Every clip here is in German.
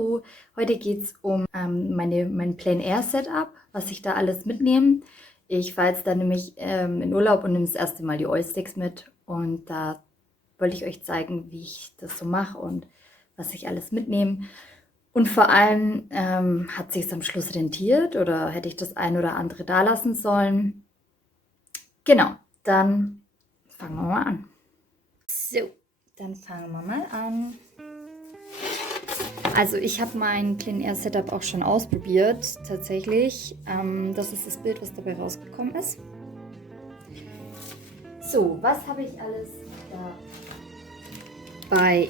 Hallo, heute geht es um mein Plein Air Setup, was ich da alles mitnehme. Ich fahre jetzt dann nämlich in Urlaub und nehme das erste Mal die Allsticks mit. Und da wollte ich euch zeigen, wie ich das so mache und was ich alles mitnehme. Und vor allem hat sich am Schluss rentiert oder hätte ich das ein oder andere da lassen sollen. Genau, dann fangen wir mal an. So, dann fangen wir mal an. Also ich habe mein Plein Air Setup auch schon ausprobiert, tatsächlich. Das ist das Bild, was dabei rausgekommen ist. So, was habe ich alles dabei?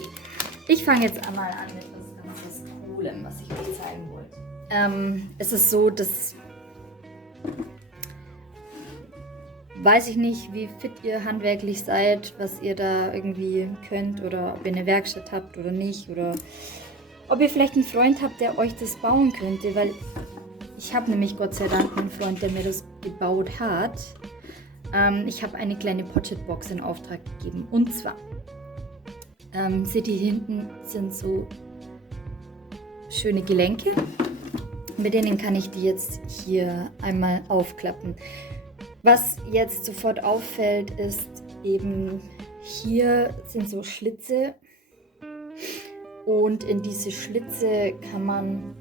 Ich fange jetzt einmal an mit etwas ganz Coolem, was ich euch zeigen wollte. Es ist so, dass... Weiß ich nicht, wie fit ihr handwerklich seid, was ihr da irgendwie könnt oder ob ihr eine Werkstatt habt oder nicht oder ob ihr vielleicht einen Freund habt, der euch das bauen könnte, weil ich habe nämlich Gott sei Dank einen Freund, der mir das gebaut hat. Ich habe eine kleine Pocketbox in Auftrag gegeben und zwar, seht ihr, hinten sind so schöne Gelenke, mit denen kann ich die jetzt hier einmal aufklappen. Was jetzt sofort auffällt, ist eben, hier sind so Schlitze und in diese Schlitze kann man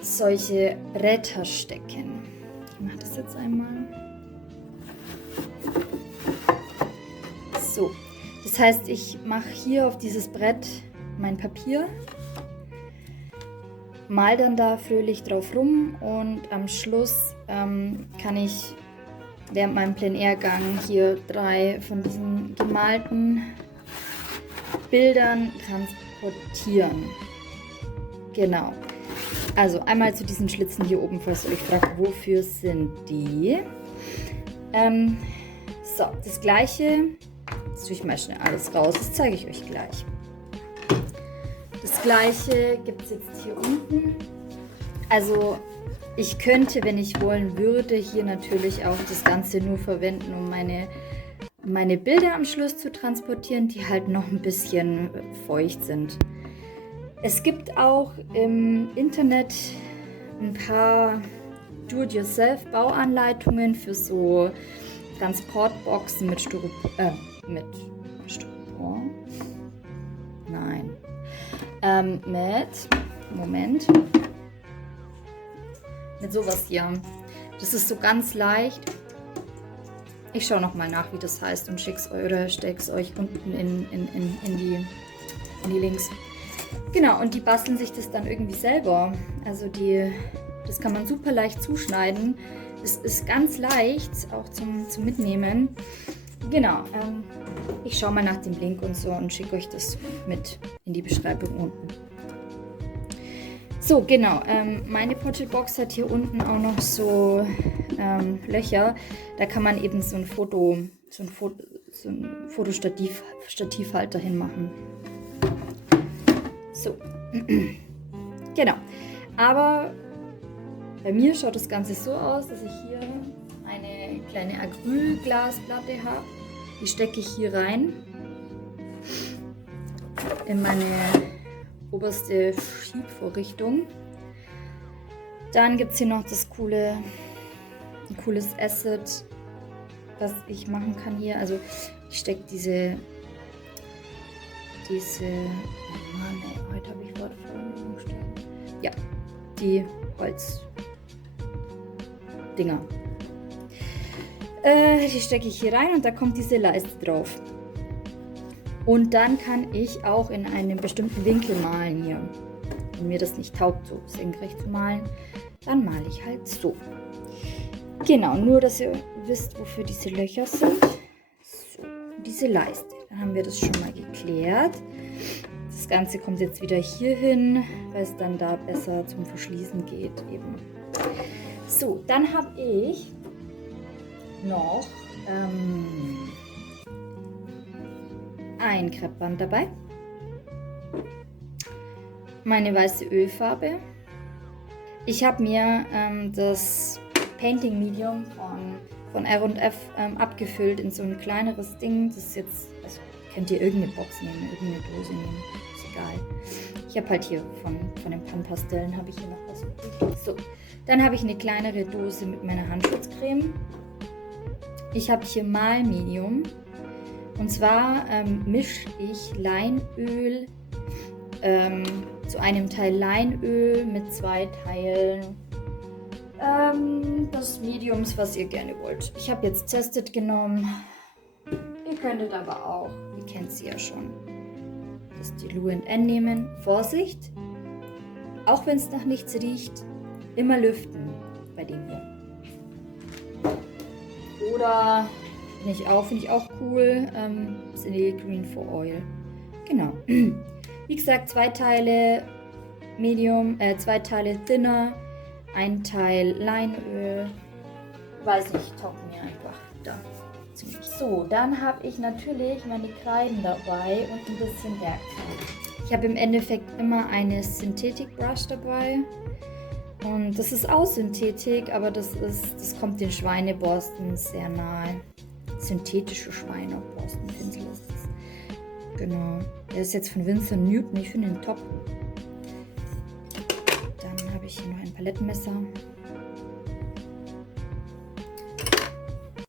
solche Bretter stecken. Ich mache das jetzt einmal. So, das heißt, ich mache hier auf dieses Brett mein Papier, mal dann da fröhlich drauf rum und am Schluss kann ich während meinem Plein Air Gang hier 3 von diesen gemalten Bildern transportieren. Genau. Also einmal zu diesen Schlitzen hier oben, falls ihr euch fragt, wofür sind die? So, das gleiche, jetzt tue ich mal schnell alles raus, das zeige ich euch gleich. Das gleiche gibt es jetzt hier unten. Also ich könnte, wenn ich wollen würde, hier natürlich auch das Ganze nur verwenden, um meine Bilder am Schluss zu transportieren, die halt noch ein bisschen feucht sind. Es gibt auch im Internet ein paar Do-it-yourself-Bauanleitungen für so Transportboxen mit Styropor. Nein. Mit sowas hier. Das ist so ganz leicht. Ich schaue nochmal nach, wie das heißt und schick's euch oder steck's euch unten in die Links. Genau, und die basteln sich das dann irgendwie selber. Also das kann man super leicht zuschneiden. Es ist ganz leicht, auch zum Mitnehmen. Genau, ich schaue mal nach dem Link und so und schicke euch das mit in die Beschreibung unten. So, genau, meine Pocketbox hat hier unten auch noch so Löcher. Da kann man eben so ein Fotostativhalter hinmachen. So, genau. Aber bei mir schaut das Ganze so aus, dass ich hier eine kleine Acrylglasplatte habe. Die stecke ich hier rein in meine oberste Schiebvorrichtung. Dann gibt es hier noch ein cooles Asset, was ich machen kann hier. Also ich stecke diese oh Mann, ey, heute habe ich Wortverwendung stehen. Ja, die Holzdinger. Die stecke ich hier rein und da kommt diese Leiste drauf. Und dann kann ich auch in einem bestimmten Winkel malen hier. Wenn mir das nicht taugt, so senkrecht zu malen, dann male ich halt so. Genau, nur dass ihr wisst, wofür diese Löcher sind. So, diese Leiste. Dann haben wir das schon mal geklärt. Das Ganze kommt jetzt wieder hier hin, weil es dann da besser zum Verschließen geht eben. So, dann habe ich noch ein Kreppband dabei, meine weiße Ölfarbe. Ich habe mir das Painting Medium von R&F abgefüllt in so ein kleineres Ding. Das ist jetzt, also könnt ihr irgendeine Box nehmen, irgendeine Dose nehmen, ist egal. habe halt hier von den Pan-Pastellen habe ich hier noch was übrig. So, dann habe ich eine kleinere Dose mit meiner Handschutzcreme. Ich habe hier mal Medium. Und zwar mische ich Leinöl zu einem Teil Leinöl mit 2 Teilen des Mediums, was ihr gerne wollt. Ich habe jetzt Zested genommen. Ihr könntet aber auch, ihr kennt sie ja schon, das Diluent-N nehmen. Vorsicht, auch wenn es nach nichts riecht, immer lüften bei dem hier. Oder finde ich auch cool, Senile Green for Oil. Genau. Wie gesagt, 2 Teile Medium, 2 Teile Thinner, 1 Teil Leinöl. Weiß nicht, taugt mir einfach da ziemlich. So, dann habe ich natürlich meine Kreiden dabei und ein bisschen Werkzeug. Ich habe im Endeffekt immer eine Synthetic Brush dabei. Und das ist auch Synthetik, aber das kommt den Schweineborsten sehr nahe. Synthetische Schweineborstenpinsel ist das. Genau. Der ist jetzt von Winsor Newton. Ich finde ihn top. Dann habe ich hier noch ein Palettenmesser.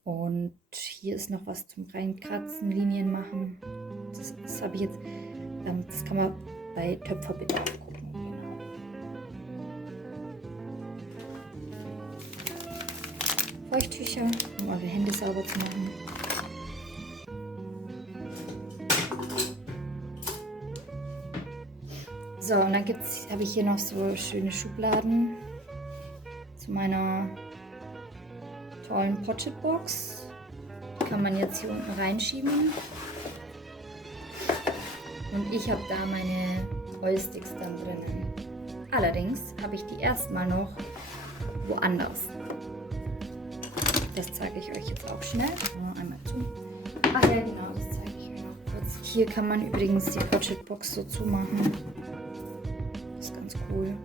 Und hier ist noch was zum Reinkratzen, Linien machen. Das habe ich jetzt. Das kann man bei Töpferbedarf gucken. Feuchttücher, um eure Hände sauber zu machen. So, und dann habe ich hier noch so schöne Schubladen zu meiner tollen Pochette-Box. Die kann man jetzt hier unten reinschieben. Und ich habe da meine Oilsticks dann drinnen. Allerdings habe ich die erstmal noch woanders. Das zeige ich euch jetzt auch schnell. Einmal zu. Ach ja, genau, das zeige ich euch noch kurz. Hier kann man übrigens die Pochette-Box so zumachen. Das ist ganz cool.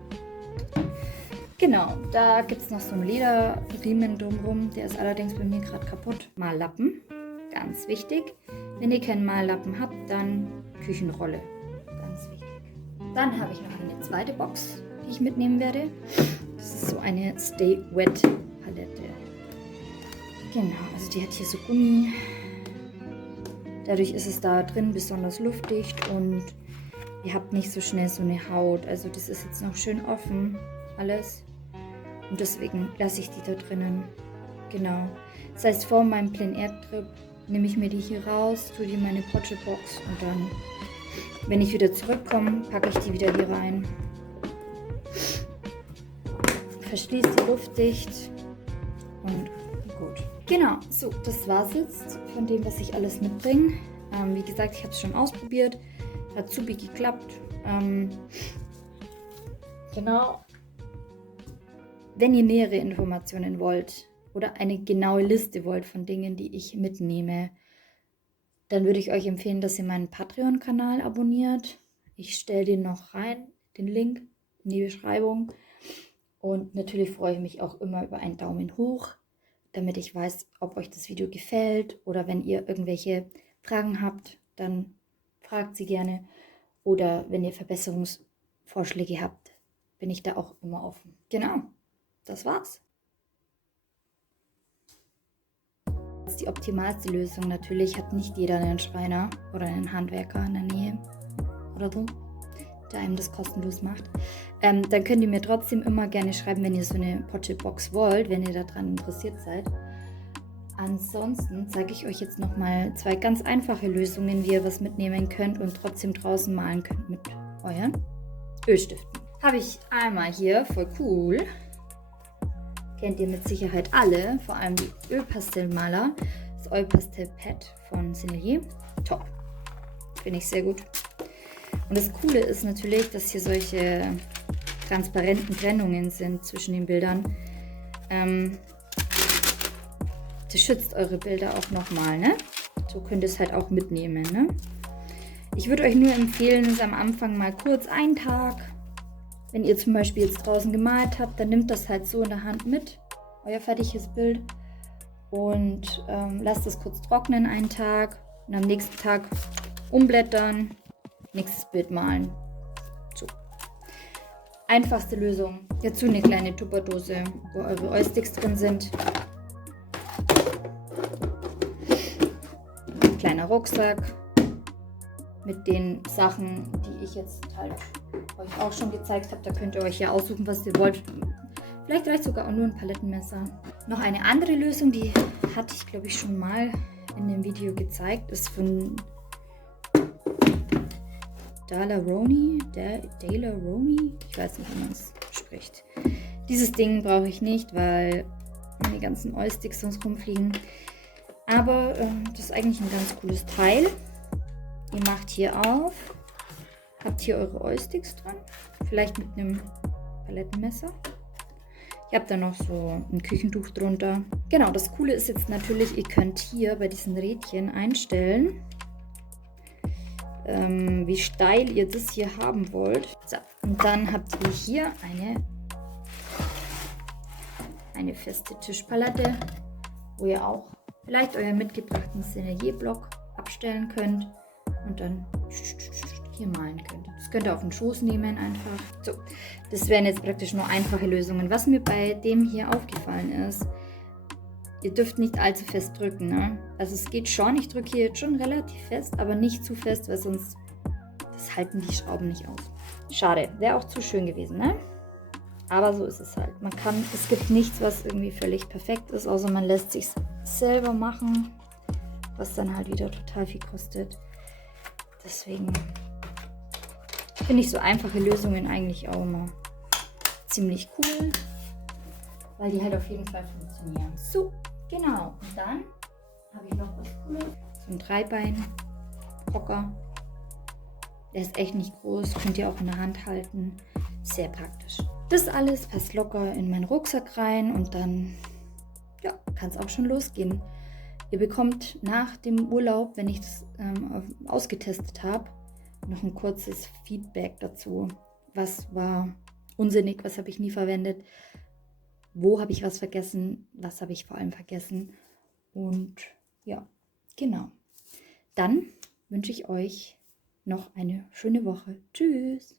Genau, da gibt es noch so einen Lederriemen drumherum. Der ist allerdings bei mir gerade kaputt. Mallappen, ganz wichtig. Wenn ihr keinen Mallappen habt, dann Küchenrolle. Ganz wichtig. Dann habe ich noch eine zweite Box, die ich mitnehmen werde. Das ist so eine Stay Wet Palette. Genau, also die hat hier so Gummi. Dadurch ist es da drin besonders luftdicht und ihr habt nicht so schnell so eine Haut. Also das ist jetzt noch schön offen, alles. Und deswegen lasse ich die da drinnen. Genau. Das heißt, vor meinem Plein-Air-Trip nehme ich mir die hier raus, tue die in meine Pochette-Box und dann, wenn ich wieder zurückkomme, packe ich die wieder hier rein. Verschließe die luftdicht und gut. Genau, so, das war's jetzt von dem, was ich alles mitbringe. Wie gesagt, ich habe es schon ausprobiert. Hat super geklappt. Genau. Wenn ihr nähere Informationen wollt oder eine genaue Liste wollt von Dingen, die ich mitnehme, dann würde ich euch empfehlen, dass ihr meinen Patreon-Kanal abonniert. Ich stelle den noch rein, den Link in die Beschreibung. Und natürlich freue ich mich auch immer über einen Daumen hoch, damit ich weiß, ob euch das Video gefällt oder wenn ihr irgendwelche Fragen habt, dann fragt sie gerne. Oder wenn ihr Verbesserungsvorschläge habt, bin ich da auch immer offen. Genau, das war's. Das ist die optimalste Lösung. Natürlich hat nicht jeder einen Schreiner oder einen Handwerker in der Nähe oder so, der einem das kostenlos macht. Dann könnt ihr mir trotzdem immer gerne schreiben, wenn ihr so eine Pochette-Box wollt, wenn ihr daran interessiert seid. Ansonsten zeige ich euch jetzt nochmal 2 ganz einfache Lösungen, wie ihr was mitnehmen könnt und trotzdem draußen malen könnt mit euren Ölstiften. Habe ich einmal hier, voll cool, kennt ihr mit Sicherheit alle, vor allem die Ölpastellmaler, das Ölpastell Pad von Sennelier. Top, finde ich sehr gut. Und das Coole ist natürlich, dass hier solche transparenten Trennungen sind zwischen den Bildern. Das schützt eure Bilder auch nochmal, ne? So könnt ihr es halt auch mitnehmen, ne? Ich würde euch nur empfehlen, es am Anfang mal kurz einen Tag, wenn ihr zum Beispiel jetzt draußen gemalt habt, dann nehmt das halt so in der Hand mit, euer fertiges Bild und lasst es kurz trocknen einen Tag und am nächsten Tag umblättern, nächstes Bild malen. So. Einfachste Lösung. Dazu eine kleine Tupperdose, wo eure Eusticks drin sind. Ein kleiner Rucksack mit den Sachen, die ich jetzt halt euch auch schon gezeigt habe. Da könnt ihr euch ja aussuchen, was ihr wollt. Vielleicht reicht sogar auch nur ein Palettenmesser. Noch eine andere Lösung, die hatte ich glaube ich schon mal in dem Video gezeigt, ist von Daler-Rowney, ich weiß nicht, wie man es spricht. Dieses Ding brauche ich nicht, weil meine ganzen Eusticks sonst rumfliegen. Aber das ist eigentlich ein ganz cooles Teil. Ihr macht hier auf, habt hier eure Eusticks dran, vielleicht mit einem Palettenmesser. Ich habe da noch so ein Küchentuch drunter. Genau, das Coole ist jetzt natürlich, ihr könnt hier bei diesen Rädchen einstellen, wie steil ihr das hier haben wollt. So, und dann habt ihr hier eine feste Tischplatte, wo ihr auch vielleicht euren mitgebrachten Sennelier-Block abstellen könnt und dann hier malen könnt. Das könnt ihr auf den Schoß nehmen einfach. So, das wären jetzt praktisch nur einfache Lösungen. Was mir bei dem hier aufgefallen ist, ihr dürft nicht allzu fest drücken. Ne? Also es geht schon, ich drücke hier jetzt schon relativ fest, aber nicht zu fest, weil sonst das halten die Schrauben nicht aus. Schade, wäre auch zu schön gewesen, ne? Aber so ist es halt. Es gibt nichts, was irgendwie völlig perfekt ist, außer man lässt sich selber machen, was dann halt wieder total viel kostet. Deswegen finde ich so einfache Lösungen eigentlich auch immer ziemlich cool, weil die halt auf jeden Fall funktionieren. So, genau. Und dann habe ich noch was Cooles. So ein Dreibein-Hocker. Der ist echt nicht groß, könnt ihr auch in der Hand halten. Sehr praktisch. Das alles passt locker in meinen Rucksack rein und dann ja, kann es auch schon losgehen. Ihr bekommt nach dem Urlaub, wenn ich das ausgetestet habe, noch ein kurzes Feedback dazu. Was war unsinnig, was habe ich nie verwendet, wo habe ich was vergessen, was habe ich vor allem vergessen. Und ja, genau. Dann wünsche ich euch noch eine schöne Woche. Tschüss!